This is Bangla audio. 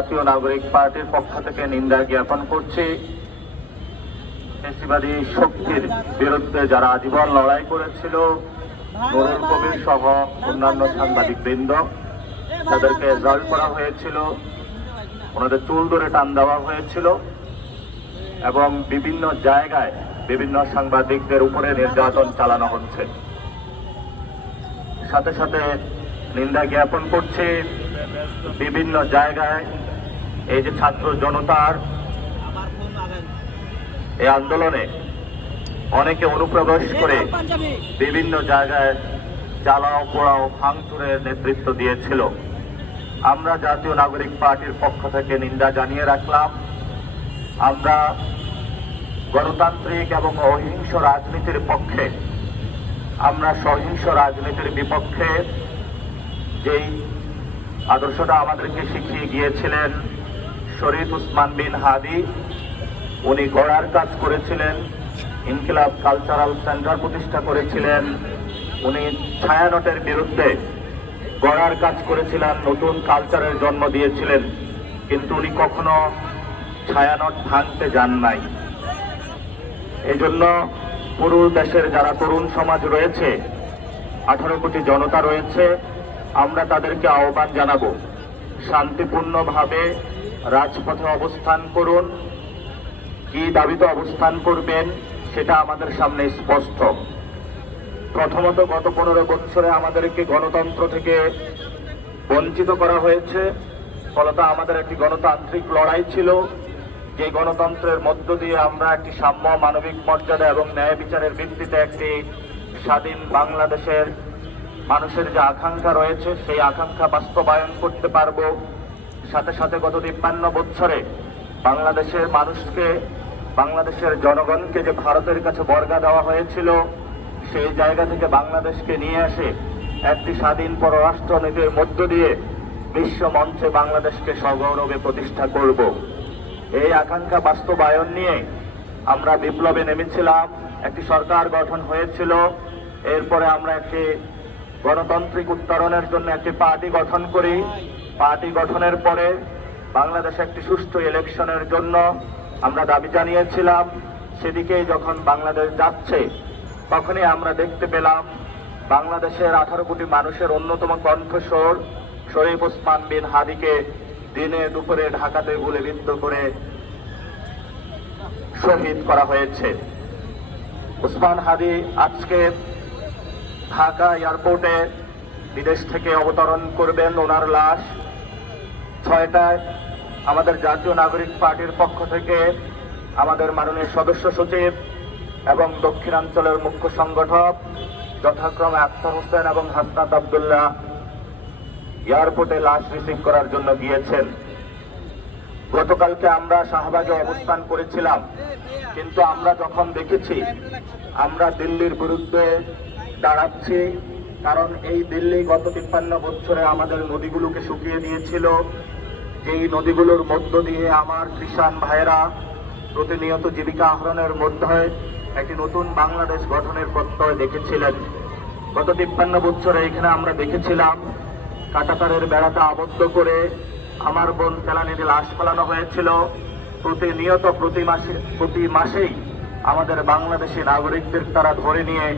জাতীয় নাগরিক পার্টির পক্ষ থেকে নিন্দা জ্ঞাপন করছি। ফ্যাসিবাদী শক্তির বিরুদ্ধে যারা আজীবন লড়াই করেছিল, নুরুল কবির সহ অন্যান্য সাংবাদিক বৃন্দ, তাদেরকে জল করা হয়েছিল, ওনাদের চুল ধরে টান দেওয়া হয়েছিল এবং বিভিন্ন জায়গায় বিভিন্ন সাংবাদিকদের উপরে নির্যাতন চালানো হচ্ছে। সাথে সাথে নিন্দা জ্ঞাপন করছি বিভিন্ন জায়গায় এই যে ছাত্র জনতার এই আন্দোলনে অনেকে অনুপ্রবেশ করে বিভিন্ন জায়গায় জ্বালাও পোড়াও ভাঙচুরের নেতৃত্ব দিয়েছিল। আমরা জাতীয় নাগরিক পার্টির পক্ষ থেকে নিন্দা জানিয়ে রাখলাম। আমরা গণতান্ত্রিক এবং অহিংস রাজনীতির পক্ষে, আমরা সহিংস রাজনীতির বিপক্ষে। যেই আদর্শটা আমাদেরকে শিখিয়ে গিয়েছিলেন শরীফ উসমান বিন হাদি, উনি গড়ার কাজ করেছিলেন, ইনকিলাব কালচারাল সেন্টার প্রতিষ্ঠা করেছিলেন, উনি ছায়ানটের বিরুদ্ধে গড়ার কাজ করেছিলেন, নতুন কালচারের জন্ম দিয়েছিলেন, কিন্তু উনি কখনো ছায়ানট ভাঙতে যান নাই। এই জন্য পুরো দেশের যারা তরুণ সমাজ রয়েছে, 18 কোটি জনতা রয়েছে, আমরা তাদেরকে আহ্বান জানাবো, শান্তিপূর্ণভাবে রাজপথে অবস্থান করুন। কি দাবিতে অবস্থান করবেন সেটা আমাদের সামনে স্পষ্ট। প্রথমত, গত 15 বছরে আমাদেরকে গণতন্ত্র থেকে বঞ্চিত করা হয়েছে। ফলত আমাদের একটি গণতান্ত্রিক লড়াই ছিল, যে গণতন্ত্রের মধ্য দিয়ে আমরা একটি সাম্য, মানবিক মর্যাদা এবং ন্যায় বিচারের ভিত্তিতে একটি স্বাধীন বাংলাদেশের মানুষের যে আকাঙ্ক্ষা রয়েছে সেই আকাঙ্ক্ষা বাস্তবায়ন করতে পারব। সাথে সাথে গত 53 বছরে বাংলাদেশের মানুষকে, বাংলাদেশের জনগণকে যে ভারতের কাছে বর্গা দেওয়া হয়েছিল, সেই জায়গা থেকে বাংলাদেশকে নিয়ে এসে একটি স্বাধীন পররাষ্ট্র নীতির মধ্য দিয়ে বিশ্ব মঞ্চে বাংলাদেশকে সগৌরবে প্রতিষ্ঠা করব। এই আকাঙ্ক্ষা বাস্তবায়ন নিয়ে আমরা বিপ্লবে নেমেছিলাম। একটি সরকার গঠন হয়েছিল। এরপরে আমরা একটি গণতান্ত্রিক উত্তরণের জন্য একটি পার্টি গঠন করি। পার্টি গঠনের পরে বাংলাদেশে একটি সুষ্ঠু ইলেকশনের জন্য আমরা দাবি জানিয়েছিলাম। সেদিকেই যখন বাংলাদেশ যাচ্ছে, তখনই আমরা দেখতে পেলাম বাংলাদেশের 18 কোটি মানুষের অন্যতম কণ্ঠস্বর শরীফ উসমান বিন হাদিকে দিনে দুপুরে ঢাকাতে গুলিবিদ্ধ করে শহীদ করা হয়েছে। উসমান হাদি আজকে ঢাকা এয়ারপোর্টে বিদেশ থেকে অবতরণ করবেন। ওনার লাশ 6টায় আমাদের জাতীয় নাগরিক পার্টির পক্ষ থেকে আমাদের মাননীয় সদস্য সচিব এবং দক্ষিণাঞ্চলের মুখ্য সংগঠক যথাক্রমে আখতার হোসেন এবং হাসনাত আব্দুল্লাহ এয়ারপোর্টে লাশ রিসিভ করার জন্য গিয়েছেন। গতকালকে আমরা শাহবাগে অবস্থান করেছিলাম, কিন্তু আমরা যখন দেখেছি আমরা দিল্লির বিরুদ্ধে দাঁড়াচ্ছি, কারণ এই দিল্লি গত 53 বছরে আমাদের নদীগুলোকে শুকিয়ে দিয়েছিল। যেই নদীগুলোর মধ্য দিয়ে আমার কৃষাণ ভাইয়েরা প্রতিনিয়ত জীবিকা আহরণের মধ্যে একটি নতুন বাংলাদেশ গঠনের প্রত্যয় দেখেছিলেন। গত 53 বছরে এখানে আমরা দেখেছিলাম কাঁটাতারের বেড়াতে আবদ্ধ করে আমার বোন ফেলানির লাশ ফেলানো হয়েছিল। প্রতিনিয়ত প্রতি মাসেই আমাদের বাংলাদেশি নাগরিকদের তারা ধরে নিয়ে